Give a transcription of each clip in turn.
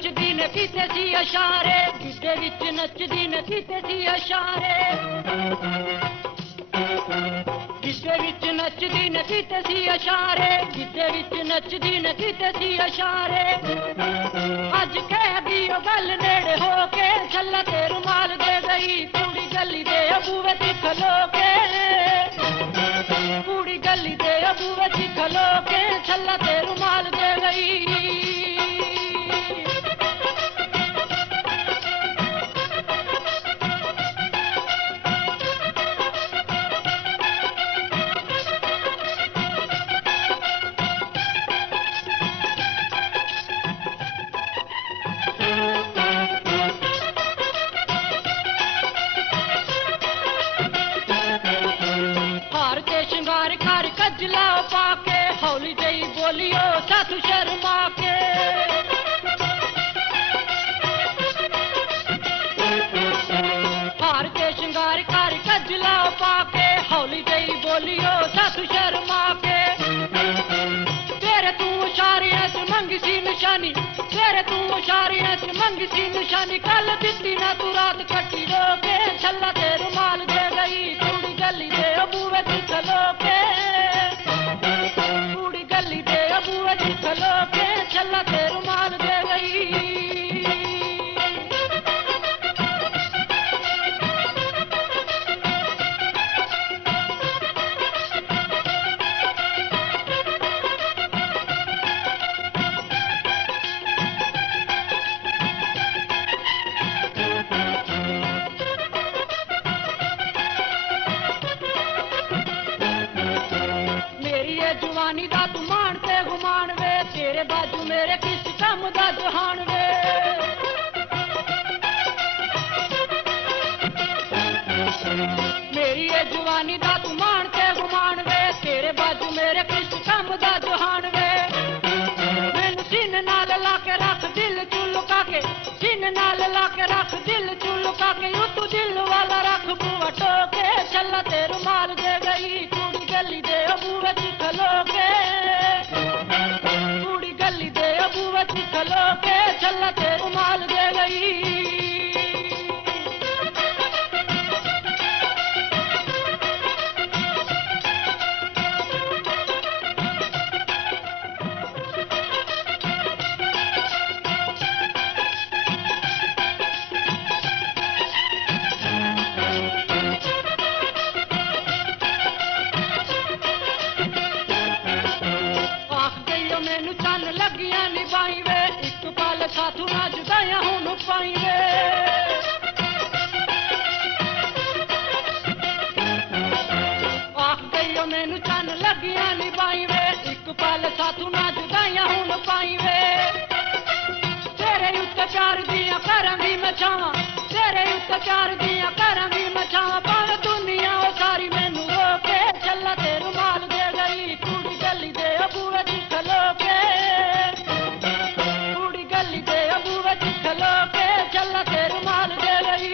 नचदी ने कीते सी इशारे, गिद्धे विच नचदी ने कीते सी इशारे, गिद्धे विच नचदी ने कीते सी इशारे, गिद्धे विच नचदी ने कीते सी इशारे। अज कह दी ओ गल नेड़े हो के, छल्ला ते रुमाल दे गई कुड़ी गली दे अबूवे च खलो के, कुड़ी गली दे अबूवे च खलो के, छल्ला ते रुमाल दे गई। कजलाओ पाके हौली जई बोलियो साधु शर्मा के, हार के श्रृंगार कर कजलाओ पाके हौली जई बोलियो साधु शर्मा के। तेरे तू इशारियां च मंगी सी निशानी, तेरे तू इशारियां च मंगी सी निशानी, कल दित्ती ना तू रात कट्टी रोके, छल्ला ते रुमाल दे गई कुड़ी गली दे अबूवे च खलो के, कुड़ी गली दे अबूवे च खलो के, छल्ला ते रुमाल दे गई। जवानी दा तू मान ते गुमान वे, तेरे बाजू मेरे किस कम दा जहान वे। मेरी ये जवानी दा तू मान ते गुमान वे, तेरे बाजू मेरे किस कम दा जहान वे। मैनू सीने नाल ला के रख दिल चू लुका के, सीने नाल ला के रख दिल चू लुका के, यू तू दिल वाला रख बुआ टोके, छल्ला ते रुमाल दे गई कुड़ी गली दे अबूवे च खलो के, कुड़ी गली दे अबूवे च खलो के, छल्ला ते रुमाल दे गई। लगियां निभाई वे एक पल साथू ना जुदाया हुन पाई वे, आख गई मैनू चन लगियां निभाई वे एक पल साथू ना जुदाया हुन पाई वे। तेरे उत्ते प्यार दियां करांगी मैं छावां, तेरे उत्ते प्यार दियां करांगी मैं छावां, पर दुनिया ओ सारी मैनू रोके, छल्ला ते रुमाल दे गई कुड़ी गली दे अबूवे च खलो के, खलो के, छल्ला ते रुमाल दे गई।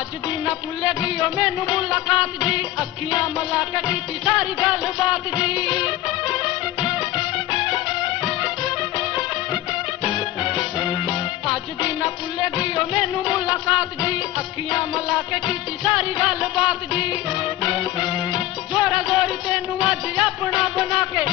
अज दी ना भुलेगी ओ मैनू मुलाकात जी, अखियां मला के कीती सारी गल बात जी। अज दी ना भुलेगी ओ मैनू मुलाकात जी, अखियां मला के कीती सारी गल बात जी। जोरा जोरी तेनू अज अपना बना के